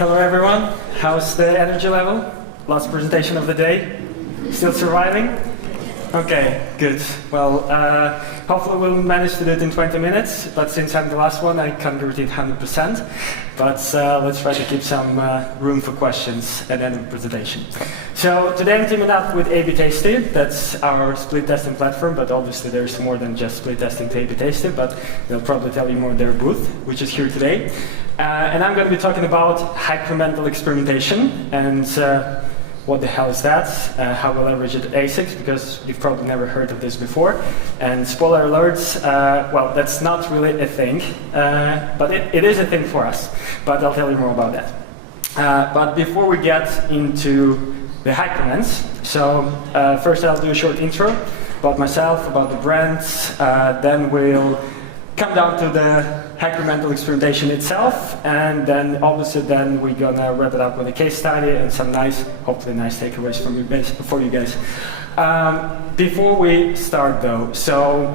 Hello everyone, how's the energy level? Last presentation of the day? Still surviving? Okay, good. Well, hopefully we'll manage to do it in 20 minutes, but since I'm the last one, I can't guarantee it 100%. But let's try to keep some room for questions at the end of the presentation. So today I'm teaming up with A/B Tasty. That's our split testing platform, but obviously there's more than just split testing to A/B Tasty, but they'll probably tell you more in their booth, which is here today. And I'm going to be talking about Hycremental Experimentation and what the hell is that, how we leverage it at ASICS, because you've probably never heard of this before. And spoiler alerts, well, that's not really a thing, but it is a thing for us. But I'll tell you more about that. But before we get into the Hycrements, so first I'll do a short intro about myself, about the brands, then we'll come down to the Hycremental experimentation itself, and then obviously then we're gonna wrap it up with a case study and some nice, hopefully nice takeaways from you guys, for you guys. Before we start though, so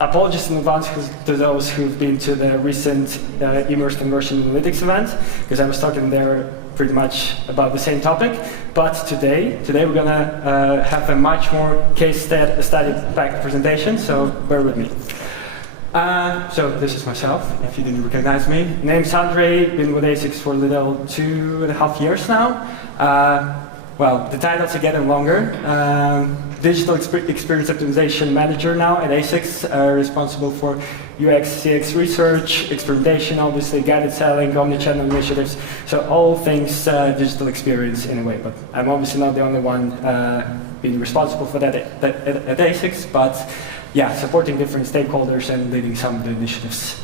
apologies in advance to those who've been to the recent Immerse Conversion Analytics event, because I was talking there pretty much about the same topic. But today we're gonna have a much more case study-packed presentation, so bear with me. So this is myself, if you didn't recognize me. Name's Andre, been with ASICS for a little 2.5 years now. Well, the titles are getting longer. Digital Experience Optimization Manager now at ASICS, responsible for UX, CX research, experimentation, obviously, guided selling, omnichannel initiatives. So all things digital experience in a way, but I'm obviously not the only one being responsible for that at ASICS, but yeah, supporting different stakeholders and leading some of the initiatives.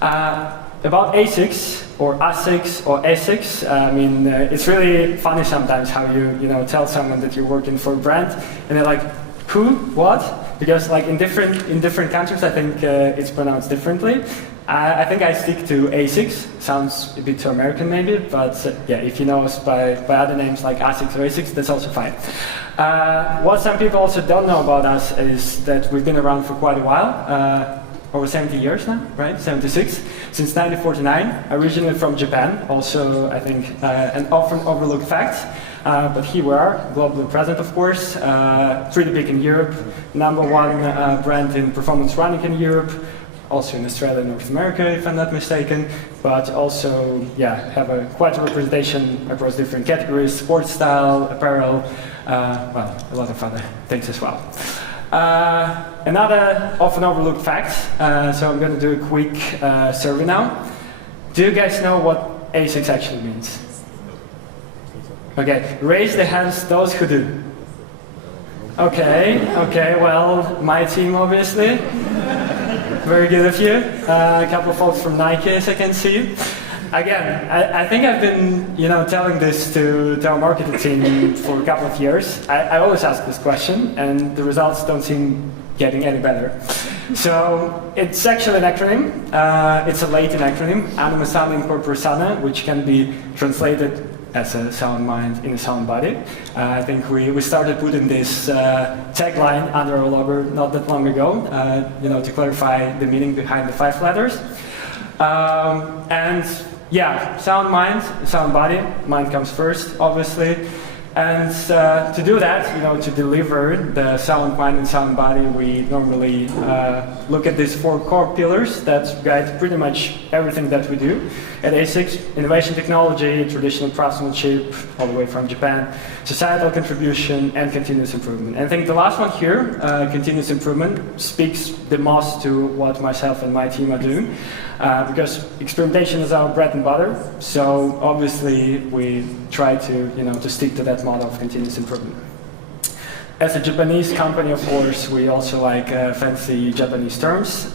About ASICS, or ASICS, or ASICS, I mean, it's really funny sometimes how you tell someone that you're working for a brand, and they're like, who, what? Because like in different countries, I think it's pronounced differently. I think I stick to ASICS. Sounds a bit too American maybe, but yeah, if you know us by other names like ASICS or ASICS, that's also fine. What some people also don't know about us is that we've been around for quite a while, over 70 years now, right? 76, since 1949, originally from Japan, also I think an often overlooked fact. But here we are, globally present of course, pretty big in Europe, #1 brand in performance running in Europe, also in Australia and North America, if I'm not mistaken, but also, yeah, have quite a representation across different categories, sports style, apparel, well, a lot of other things as well. Another often overlooked fact, so I'm going to do a quick survey now. Do you guys know what ASICS actually means? Okay, raise the hands those who do. Okay, well, my team obviously. Very good of you. A couple of folks from Nike, as I can see. Again, I think I've been, telling this to our marketing team for a couple of years. I always ask this question, and the results don't seem getting any better. So it's actually an acronym. It's a Latin acronym, Anima Sana in Corpore Sana, which can be translated as a sound mind in a sound body. I think we started putting this tagline under our logo not that long ago, to clarify the meaning behind the 5 letters. And yeah, sound mind, sound body. Mind comes first, obviously. And to do that, to deliver the sound mind and sound body, we normally look at these 4 core pillars that guide pretty much everything that we do at ASICS: innovation technology, traditional craftsmanship, all the way from Japan, societal contribution, and continuous improvement. And I think the last one here, continuous improvement, speaks the most to what myself and my team are doing. Because experimentation is our bread and butter, so obviously we try to stick to that model of continuous improvement. As a Japanese company, of course, we also like fancy Japanese terms.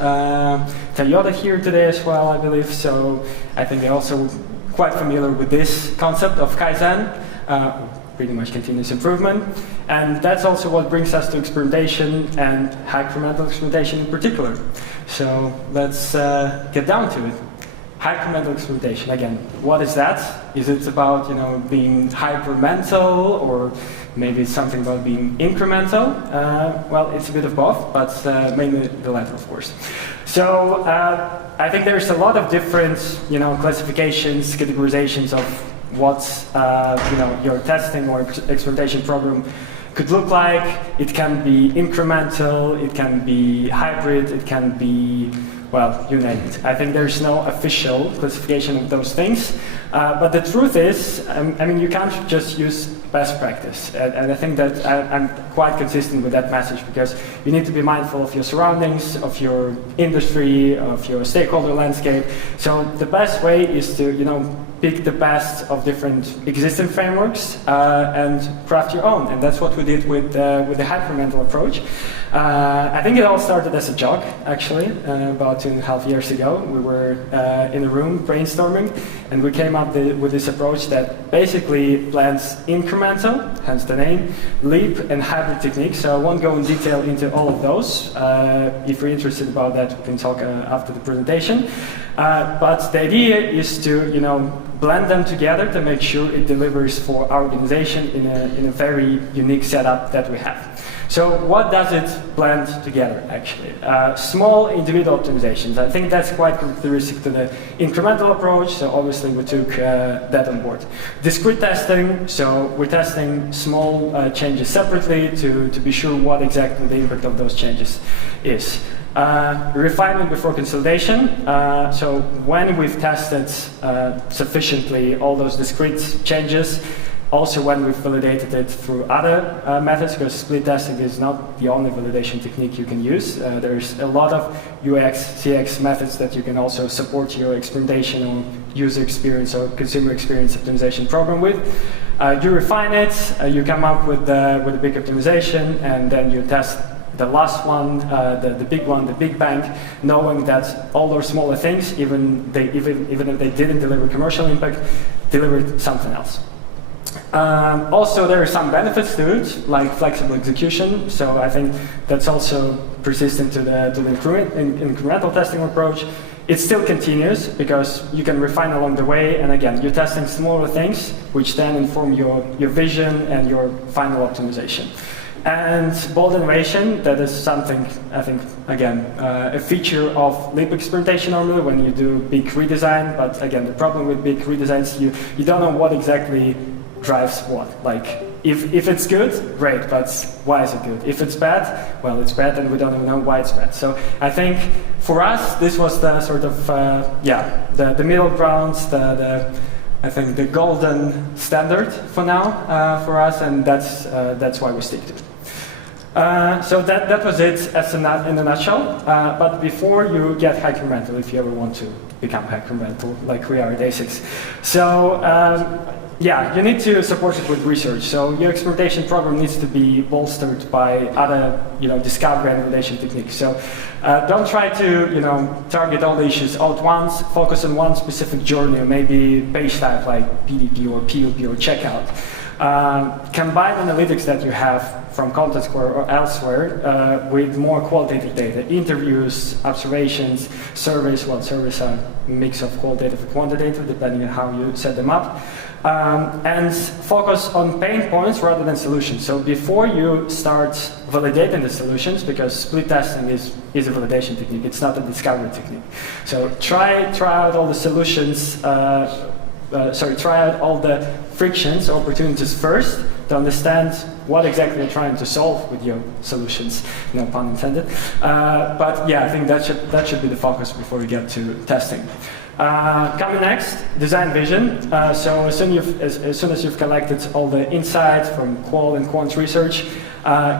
Toyota here today as well, I believe, so I think they're also quite familiar with this concept of Kaizen, pretty much continuous improvement. And that's also what brings us to experimentation and Hycremental experimentation in particular. So let's get down to it. Hycremental experimentation, again, what is that? Is it about being hypermental, or maybe it's something about being incremental? Well, it's a bit of both, but mainly the latter, of course. So I think there's a lot of different classifications, categorizations of what your testing or experimentation program could look like. It can be incremental, it can be hybrid, it can be, well, you name it. I think there's no official classification of those things. But the truth is, I mean, you can't just use best practice. And I think that I'm quite consistent with that message, because you need to be mindful of your surroundings, of your industry, of your stakeholder landscape. So the best way is to, pick the best of different existing frameworks and craft your own. And that's what we did with the Hycremental approach. I think it all started as a joke, actually, about 2.5 years ago. We were in a room brainstorming, and we came up with this approach that basically blends incremental, hence the name, leap, and hybrid techniques. So I won't go in detail into all of those. If you're interested about that, we can talk after the presentation. But the idea is to, blend them together to make sure it delivers for our organization in a very unique setup that we have. So what does it blend together, actually? Small individual optimizations. I think that's quite characteristic to the incremental approach, so obviously we took that on board. Discrete testing, so we're testing small changes separately to be sure what exactly the impact of those changes is. Refinement before consolidation. So when we've tested sufficiently all those discrete changes, also when we've validated it through other methods, because split testing is not the only validation technique you can use. There's a lot of UX, CX methods that you can also support your experimentation or user experience or consumer experience optimization program with. You refine it, you come up with a big optimization, and then you test the last one, the big one, the big bang, knowing that all those smaller things, even if they didn't deliver commercial impact, delivered something else. Also, there are some benefits to it, like flexible execution. So I think that's also persistent to the incremental testing approach. It's still continuous because you can refine along the way, and again, you're testing smaller things, which then inform your vision and your final optimization. And bold innovation, that is something, I think, again, a feature of leap experimentation normally when you do big redesign. But again, the problem with big redesigns, you don't know what exactly drives what. Like, if it's good, great, but why is it good? If it's bad, well, it's bad, and we don't even know why it's bad. So I think for us, this was the sort of, the middle ground, I think the golden standard for now for us, and that's why we stick to it. So that was it in a nutshell. But before you get Hycremental, if you ever want to become Hycremental, like we are at ASICS. So you need to support it with research. So your experimentation program needs to be bolstered by other, discovery and validation techniques. So don't try to, target all the issues all at once. Focus on one specific journey, or maybe page type like PDP or POP or checkout. Combine analytics that you have from Contentsquare or elsewhere with more qualitative data, interviews, observations, surveys. Well, surveys are a mix of qualitative and quantitative, depending on how you set them up. And focus on pain points rather than solutions. So before you start validating the solutions, because split testing is a validation technique, it's not a discovery technique. So try out all the solutions, try out all the frictions, opportunities first, to understand what exactly you're trying to solve with your solutions, no pun intended. But yeah, I think that should be the focus before we get to testing. Coming next, design vision. So as soon as you've collected all the insights from qual and quant research,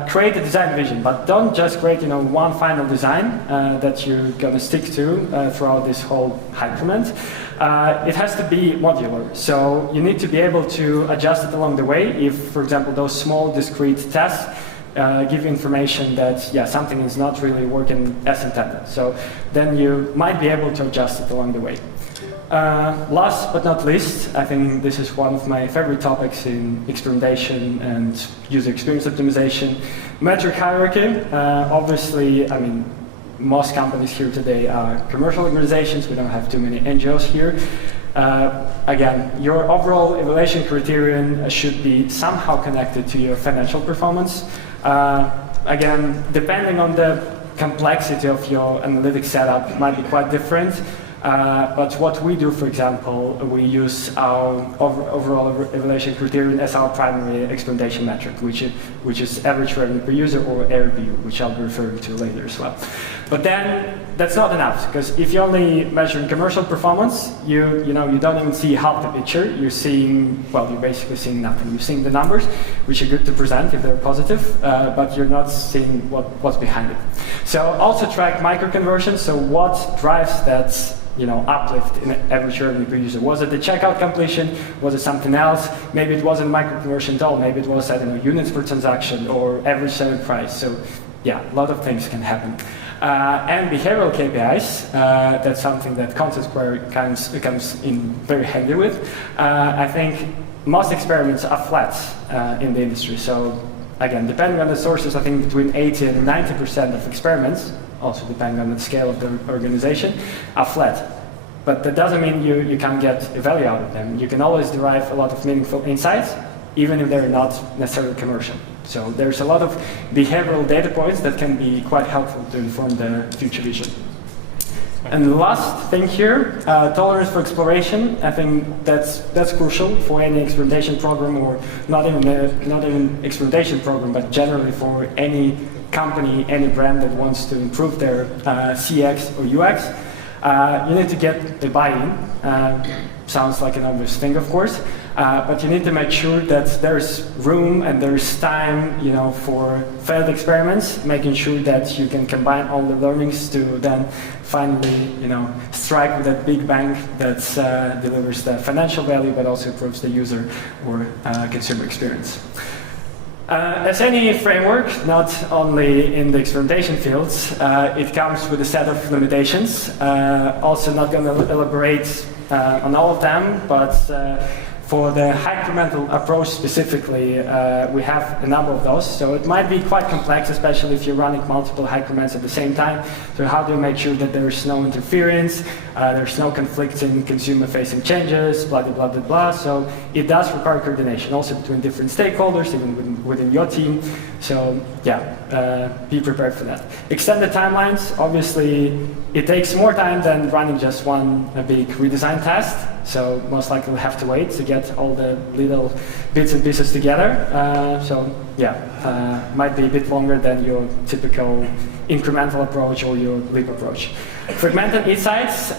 create a design vision, but don't just create one final design that you're going to stick to throughout this whole Hycrement. It has to be modular, so you need to be able to adjust it along the way if, for example, those small discrete tests give information that something is not really working as intended. So then you might be able to adjust it along the way. Last but not least, I think this is one of my favorite topics in experimentation and user experience optimization, metric hierarchy. Obviously, I mean, most companies here today are commercial organizations. We don't have too many NGOs here. Again, your overall evaluation criterion should be somehow connected to your financial performance. Again, depending on the complexity of your analytic setup, it might be quite different. But what we do, for example, we use our overall evaluation criterion as our primary experimentation metric, which is average revenue per user, or ARPU, which I'll be referring to later as well. But then that's not enough, because if you only measure commercial performance, you don't even see half the picture. You're seeing, well, you're basically seeing nothing. You're seeing the numbers, which are good to present if they're positive, but you're not seeing what's behind it. So also track micro conversions. So what drives that uplift in average revenue per user? Was it the checkout completion? Was it something else? Maybe it wasn't micro conversion at all. Maybe it was, I don't know, units per transaction or average selling price. So yeah, a lot of things can happen. And behavioral KPIs, that's something that Contentsquare comes in very handy with. I think most experiments are flat in the industry. So again, depending on the sources, I think between 80 and 90% of experiments, also depending on the scale of the organization, are flat. But that doesn't mean you can't get a value out of them. You can always derive a lot of meaningful insights, even if they're not necessarily commercial. So there's a lot of behavioral data points that can be quite helpful to inform the future vision. And the last thing here, tolerance for exploration. I think that's crucial for any experimentation program, or not even experimentation program, but generally for any company, any brand that wants to improve their CX or UX. You need to get the buy-in. Sounds like an obvious thing, of course, but you need to make sure that there's room and there's time, for failed experiments, making sure that you can combine all the learnings to then finally, strike with that big bang that delivers the financial value, but also improves the user or consumer experience. As any framework, not only in the experimentation fields, it comes with a set of limitations. Also not going to elaborate on all of them, but for the Hycremental approach specifically, we have a number of those. So it might be quite complex, especially if you're running multiple Hycrements at the same time. So how do you make sure that there's no interference, there's no conflicting consumer-facing changes, blah, blah, blah, blah, blah. So it does require coordination also between different stakeholders, even within your team. So yeah, be prepared for that. Extended timelines, obviously, it takes more time than running just one big redesign test. So most likely we'll have to wait to get all the little bits and pieces together. So yeah, might be a bit longer than your typical incremental approach or your leap approach. Fragmented insights,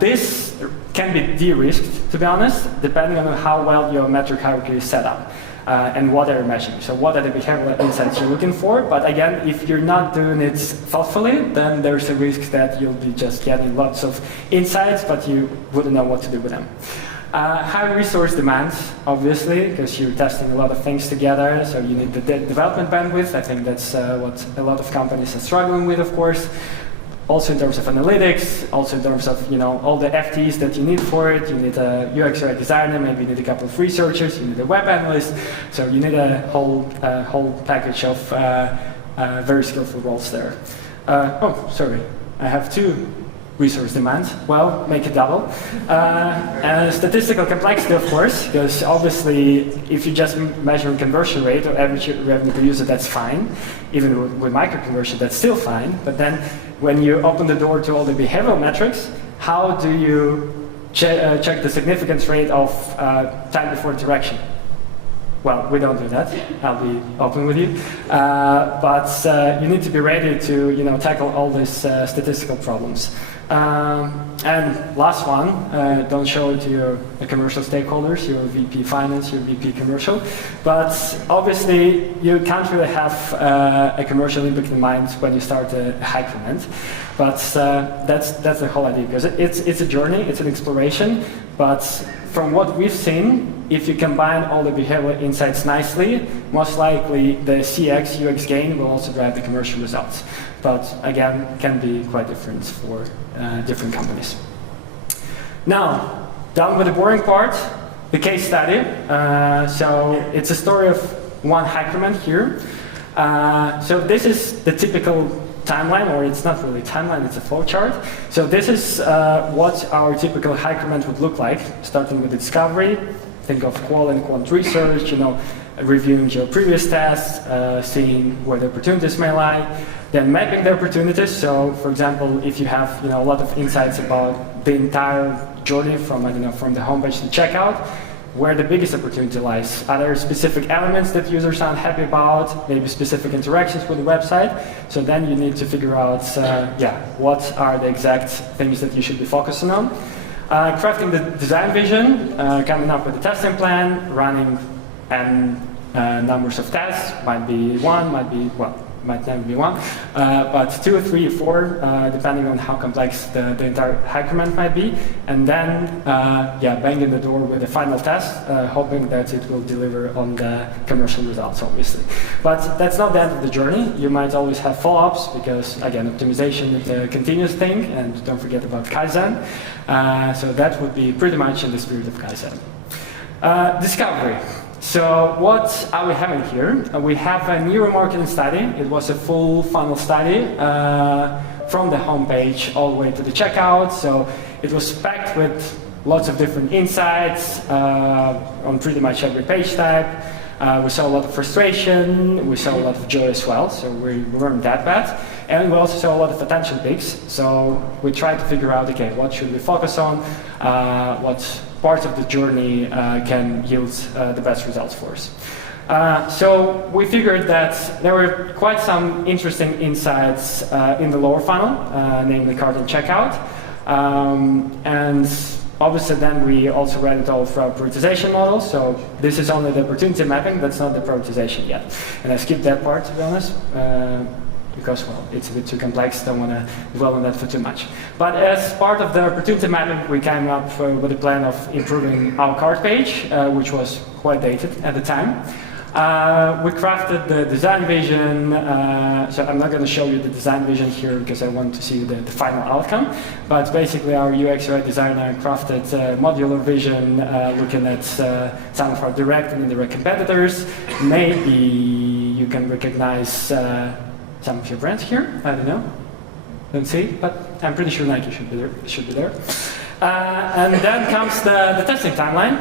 this can be de-risked, to be honest, depending on how well your metric hierarchy is set up. And what are you measuring? So what are the behavioral insights you're looking for? But again, if you're not doing it thoughtfully, then there's a risk that you'll be just getting lots of insights, but you wouldn't know what to do with them. High resource demands, obviously, because you're testing a lot of things together, so you need the development bandwidth. I think that's what a lot of companies are struggling with, of course. Also in terms of analytics, also in terms of all the FTEs that you need for it. You need a UX or a designer, maybe you need a couple of researchers, you need a web analyst. So you need a whole package of very skillful roles there. Oh, sorry, I have two resource demands. Well, make it double. Statistical complexity, of course, because obviously if you just measure conversion rate or average revenue per user, that's fine. Even with micro conversion, that's still fine. But then when you open the door to all the behavioral metrics, how do you check the significance rate of time before interaction? Well, we don't do that. I'll be open with you. But you need to be ready to tackle all these statistical problems. And last one, don't show it to your commercial stakeholders, your VP finance, your VP commercial. But obviously, you can't really have a commercial impact in mind when you start a Hycrement. But that's the whole idea, because it's a journey, it's an exploration. But from what we've seen, if you combine all the behavioral insights nicely, most likely the CX UX gain will also drive the commercial results. But again, can be quite different for different companies. Now, done with the boring part, the case study. So it's a story of one Hycrement here. So this is the typical timeline, or it's not really timeline, it's a flowchart. So this is what our typical Hycrement would look like, starting with the discovery. Think of qual and quant research, reviewing your previous tests, seeing where the opportunities may lie, then mapping the opportunities. So, for example, if you have a lot of insights about the entire journey from, I don't know, from the homepage to checkout, where the biggest opportunity lies. Are there specific elements that users aren't happy about, maybe specific interactions with the website? So then you need to figure out, what are the exact things that you should be focusing on. Crafting the design vision, coming up with a testing plan, running numbers of tests, might be one, might never be one, but 2, 3, 4, depending on how complex the entire Hycrement might be, and then banging the door with the final test, hoping that it will deliver on the commercial results, obviously. But that's not the end of the journey. You might always have follow-ups because, again, optimization is a continuous thing, and don't forget about Kaizen. So that would be pretty much in the spirit of Kaizen. Discovery. So what are we having here? We have a neuromarketing study. It was a full funnel study from the homepage all the way to the checkout. So it was packed with lots of different insights on pretty much every page type. We saw a lot of frustration. We saw a lot of joy as well. So we weren't that bad. And we also saw a lot of attention peaks. So we tried to figure out, okay, what should we focus on? What parts of the journey can yield the best results for us. So we figured that there were quite some interesting insights in the lower funnel, namely cart and checkout. And obviously then we also ran it all through our prioritization model. So this is only the opportunity mapping, that's not the prioritization yet. And I skipped that part, to be honest. Because, well, it's a bit too complex, don't want to dwell on that for too much. But as part of the opportunity mapping, we came up with a plan of improving our cart page, which was quite dated at the time. We crafted the design vision, so I'm not going to show you the design vision here because I want to see the final outcome, but basically our UX UI designer crafted a modular vision looking at some of our direct and indirect competitors. Maybe you can recognize some of your brands here, I don't know, don't see, but I'm pretty sure Nike should be there. And then comes the testing timeline.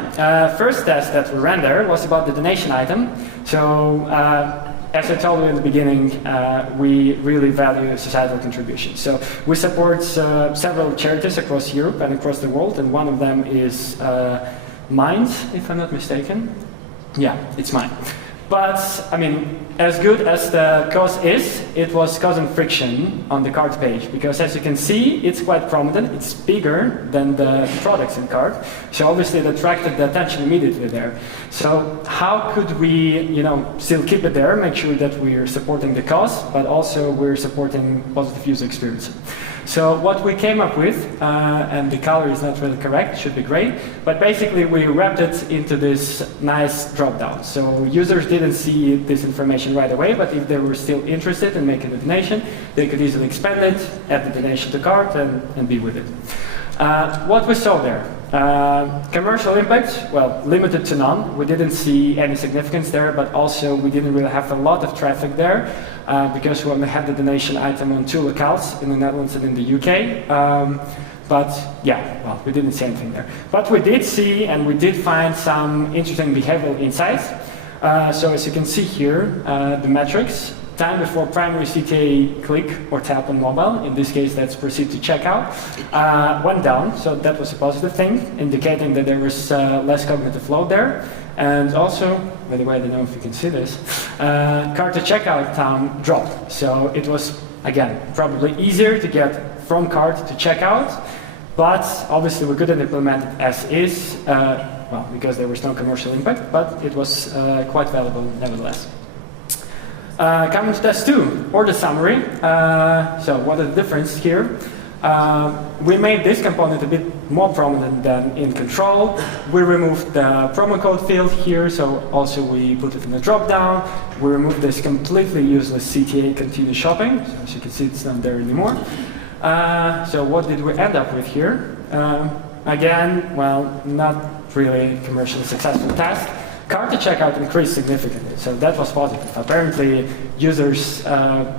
First test that we ran there was about the donation item. So, as I told you in the beginning, we really value societal contributions. So we support several charities across Europe and across the world, and one of them is Mind, if I'm not mistaken. Yeah, it's Mind. But, I mean, as good as the cause is, it was causing friction on the cart page, because as you can see, it's quite prominent, it's bigger than the products in cart, so obviously it attracted the attention immediately there. So how could we, still keep it there, make sure that we're supporting the cause, but also we're supporting positive user experience? So what we came up with, and the color is not really correct, should be great, but basically we wrapped it into this nice drop-down. So users didn't see this information right away, but if they were still interested in making a donation, they could easily expand it, add the donation to cart, and be with it. What we saw there? Commercial impact, well, limited to none. We didn't see any significance there, but also we didn't really have a lot of traffic there because we only had the donation item on 2 locales, in the Netherlands and in the UK. But yeah, well, we didn't see anything there. But we did see and we did find some interesting behavioral insights. So as you can see here, the metrics. Time before primary CTA click or tap on mobile, in this case that's proceed to checkout, went down, so that was a positive thing, indicating that there was less cognitive load there. And also, by the way, I don't know if you can see this, cart to checkout time dropped. So it was, again, probably easier to get from cart to checkout, but obviously we couldn't implement it as is, well, because there was no commercial impact, but it was quite valuable nevertheless. Coming to test 2, order summary. So what is the difference here? We made this component a bit more prominent than in control. We removed the promo code field here, so also we put it in the drop-down. We removed this completely useless CTA continue shopping, so as you can see it's not there anymore. So what did we end up with here? Again, well, not really commercially successful task. Cart to checkout increased significantly, so that was positive. Apparently, users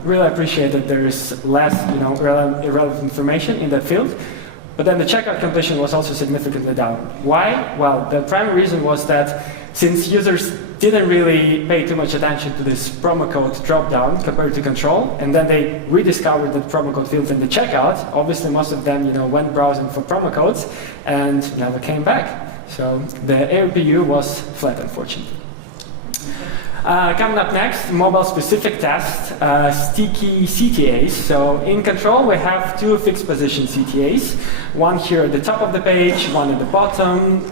really appreciate that there is less, irrelevant information in that field. But then the checkout completion was also significantly down. Why? Well, the primary reason was that since users didn't really pay too much attention to this promo code dropdown compared to control, and then they rediscovered the promo code field in the checkout. Obviously, most of them, went browsing for promo codes and never came back. So the ARPU was flat, unfortunately. Coming up next, mobile-specific test, sticky CTAs. So in control, we have two fixed position CTAs, one here at the top of the page, one at the bottom.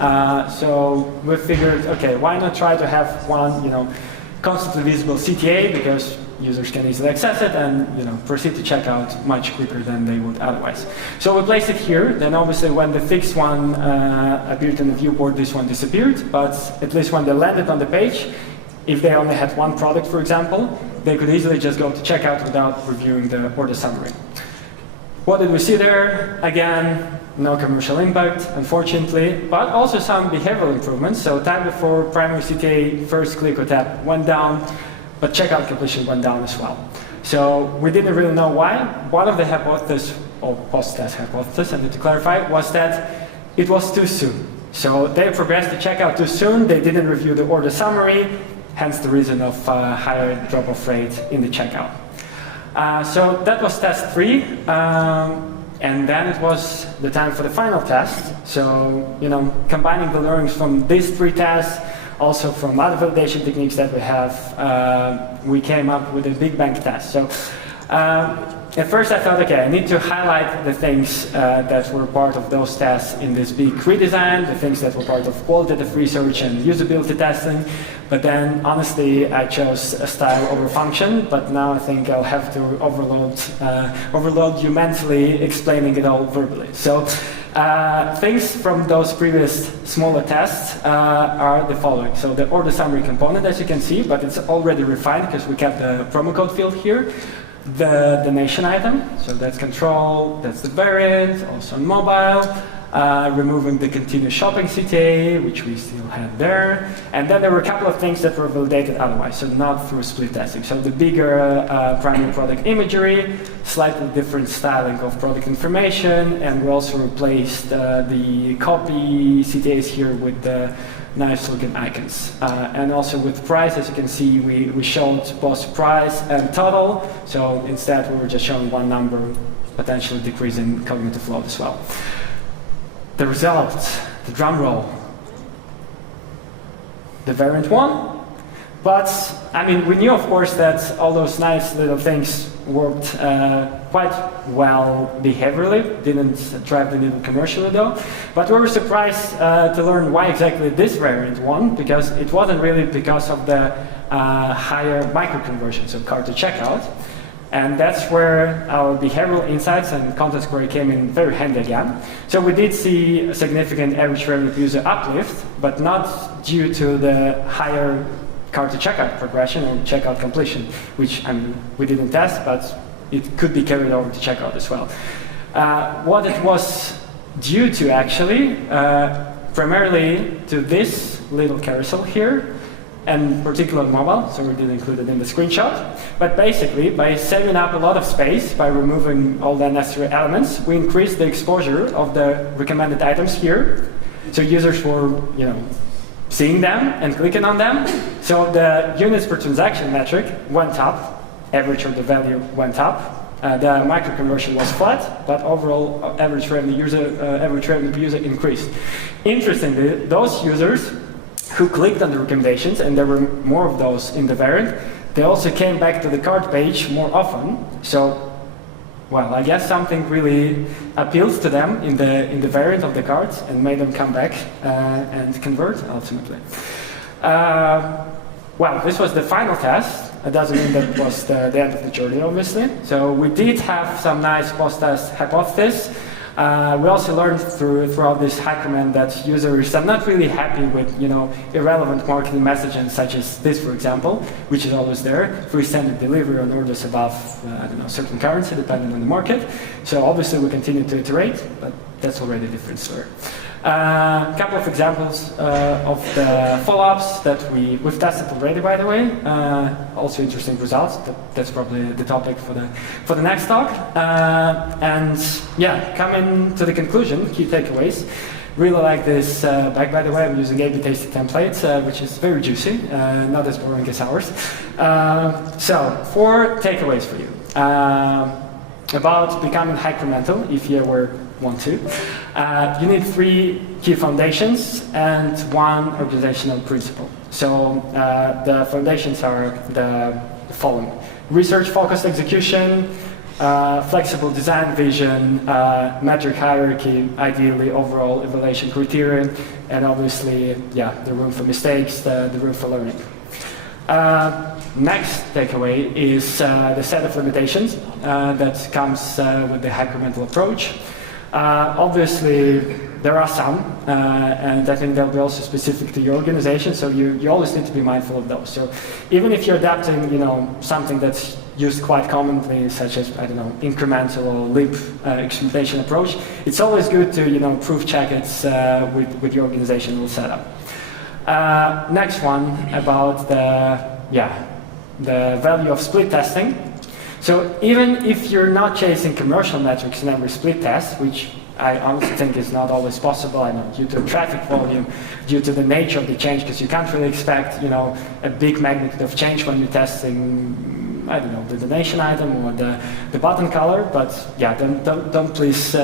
So we figured, okay, why not try to have one, constantly visible CTA, because users can easily access it and proceed to checkout much quicker than they would otherwise. So we placed it here. Then obviously when the fixed one appeared in the viewport, this one disappeared. But at least when they landed on the page, if they only had one product, for example, they could easily just go to checkout without reviewing the order summary. What did we see there? Again, no commercial impact, unfortunately, but also some behavioral improvements. So time before primary CTA first click or tap went down, but checkout completion went down as well. So we didn't really know why. One of the hypotheses, or post-test hypothesis, I need to clarify, was that it was too soon. So they progressed to checkout too soon, they didn't review the order summary, hence the reason of higher drop-off rate in the checkout. So that was test 3, and then it was the time for the final test. So, combining the learnings from these 3 tests, also from other validation techniques that we have, we came up with a big bang test. So at first I thought, okay, I need to highlight the things that were part of those tests in this big redesign, the things that were part of qualitative research and usability testing. But then, honestly, I chose a style over function, but now I think I'll have to overload you mentally explaining it all verbally. So things from those previous smaller tests are the following. So the order summary component, as you can see, but it's already refined because we kept the promo code field here. The donation item, so that's control, that's the variant, also on mobile. Removing the continuous shopping CTA, which we still had there. And then there were a couple of things that were validated otherwise, so not through split testing. So the bigger primary product imagery, slightly different styling of product information, and we also replaced the copy CTAs here with the nice looking icons. And also with price, as you can see, we showed both price and total. So instead, we were just showing one number, potentially decreasing cognitive load as well. The result, the drum roll. The variant won, but I mean, we knew, of course, that all those nice little things worked quite well behaviorally, didn't drive the needle commercially though. But we were surprised to learn why exactly this variant won, because it wasn't really because of the higher micro conversion, so cart to checkout. And that's where our behavioral insights and Contentsquare came in very handy again. So we did see a significant average revenue per user uplift, but not due to the higher cart to checkout progression or checkout completion, which we didn't test, but it could be carried over to checkout as well. What it was due to actually, primarily to this little carousel here, and particularly mobile, so we did include it in the screenshot. But basically, by saving up a lot of space, by removing all the unnecessary elements, we increased the exposure of the recommended items here. So users were, seeing them and clicking on them. So the units per transaction metric went up, average order value went up. The micro conversion was flat, but overall average revenue per user increased. Interestingly, those users who clicked on the recommendations, and there were more of those in the variant, they also came back to the cart page more often. So, well, I guess something really appeals to them in the variant of the cart and made them come back and convert ultimately. Well, this was the final test. It doesn't mean that was the end of the journey, obviously. So we did have some nice post-test hypotheses. We also learned throughout this Hycrement that users are not really happy with, irrelevant marketing messages such as this, for example, which is always there, free standard delivery on orders above, certain currency, depending on the market. So obviously we continue to iterate, but that's already a different story. A couple of examples of the follow-ups that we've tested already, by the way. Also interesting results. That's probably the topic for the next talk. And yeah, coming to the conclusion, key takeaways. Really like this. By the way, I'm using A/B tasted templates, which is very juicy, not as boring as ours. So, 4 takeaways for you about becoming Hycremental, if you ever want to. You need 3 key foundations and 1 organizational principle. So the foundations are the following: research-focused execution, flexible design vision, metric hierarchy, ideally overall evaluation criterion, and obviously, yeah, the room for mistakes, the room for learning. Next takeaway is the set of limitations that comes with the Hycremental approach. Obviously, there are some, and I think they'll be also specific to your organization, so you always need to be mindful of those. So even if you're adapting, something that's used quite commonly, such as, I don't know, incremental or leap experimentation approach, it's always good to, proof check it with your organizational setup. Next one about the value of split testing. So even if you're not chasing commercial metrics in every split test, which I honestly think is not always possible, I know, due to traffic volume, due to the nature of the change, because you can't really expect, a big magnitude of change when you're testing, I don't know, the donation item or the button color. But yeah, don't please,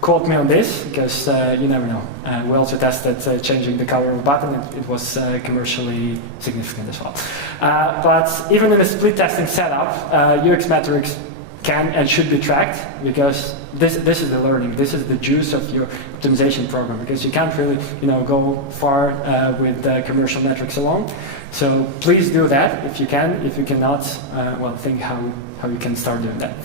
quote me on this, because you never know. We also tested changing the color of a button. It was commercially significant as well. But even in a split testing setup, UX metrics can and should be tracked, because this is the learning, this is the juice of your optimization program, because you can't really go far with commercial metrics alone. So please do that if you can. If you cannot, well, think how you can start doing that.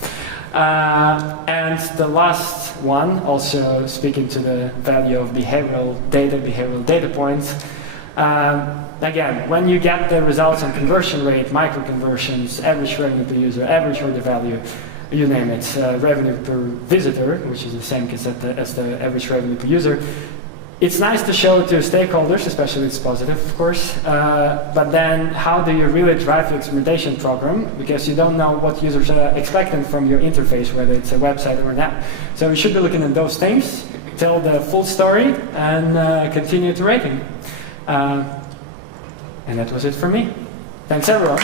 And the last one, also speaking to the value of behavioral data points. Again, when you get the results on conversion rate, micro conversions, average revenue per user, average order value, you name it, revenue per visitor, which is the same as the average revenue per user, it's nice to show to stakeholders, especially if it's positive, of course, but then how do you really drive your experimentation program? Because you don't know what users are expecting from your interface, whether it's a website or an app. So you should be looking at those things, tell the full story, and continue iterating. And that was it for me. Thanks, everyone.